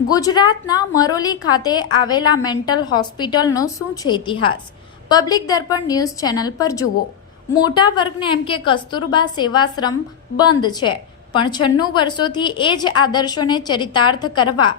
ગુજરાતના મરોલી ખાતે આવેલા મેન્ટલ હોસ્પિટલનો શું છે ઇતિહાસ? પબ્લિક દર્પણ ન્યૂઝ ચેનલ પર જુઓ। મોટા વર્ગને એમ કે કસ્તુરબા સેવાશ્રમ બંધ છે, પણ 96 વર્ષોથી એ જ આદર્શોને ચરિતાર્થ કરવા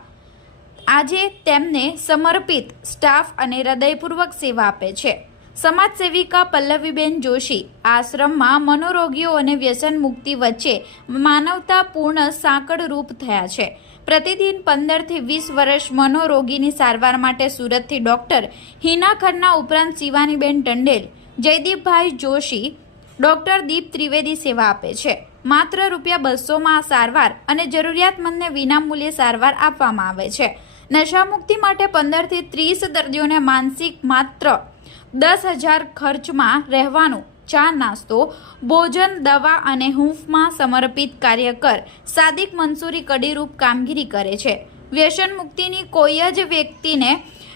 આજે તેમને સમર્પિત સ્ટાફ અને હૃદયપૂર્વક સેવા આપે છે। સમાજસેવિકા પલ્લવીબેન જોશી આશ્રમમાં મનોરોગીઓ અને વ્યસન મુક્તિ વચ્ચે માનવતાપૂર્ણ સાંકળરૂપ થયા છે। પ્રતિદિન 15 થી 20 વર્ષ મનોરોગીની સારવાર માટે સુરતથી ડોક્ટર હિના ખન્ના ઉપરાંત શિવાનીબેન ટંડેલ, જયદીપભાઈ જોશી, ડોક્ટર દીપ ત્રિવેદી સેવા આપે છે। માત્ર ₹200 માં સારવાર અને જરૂરિયાતમંદને વિનામૂલ્યે સારવાર આપવામાં આવે છે। નશામુક્તિ માટે 15 થી 30 દર્દીઓને માનસિક માત્ર 10,000 ખર્ચમાં રહેવાનું, ચા નાસ્તો, ભોજન, દવા અને હૂંફમાં સમર્પિત કાર્યકર સાદિક મંસૂરી કડીરૂપ કામગીરી કરે છે। વ્યસન મુક્તિની કોઈ જ વ્યક્તિને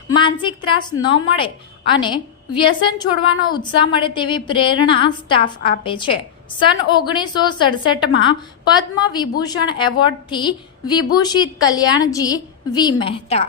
માનસિક ત્રાસ ન મળે અને વ્યસન છોડવાનો ઉત્સાહ મળે તેવી પ્રેરણા સ્ટાફ આપે છે। સન 1967માં પદ્મ વિભૂષણ એવોર્ડથી વિભૂષિત કલ્યાણજી વી મહેતા।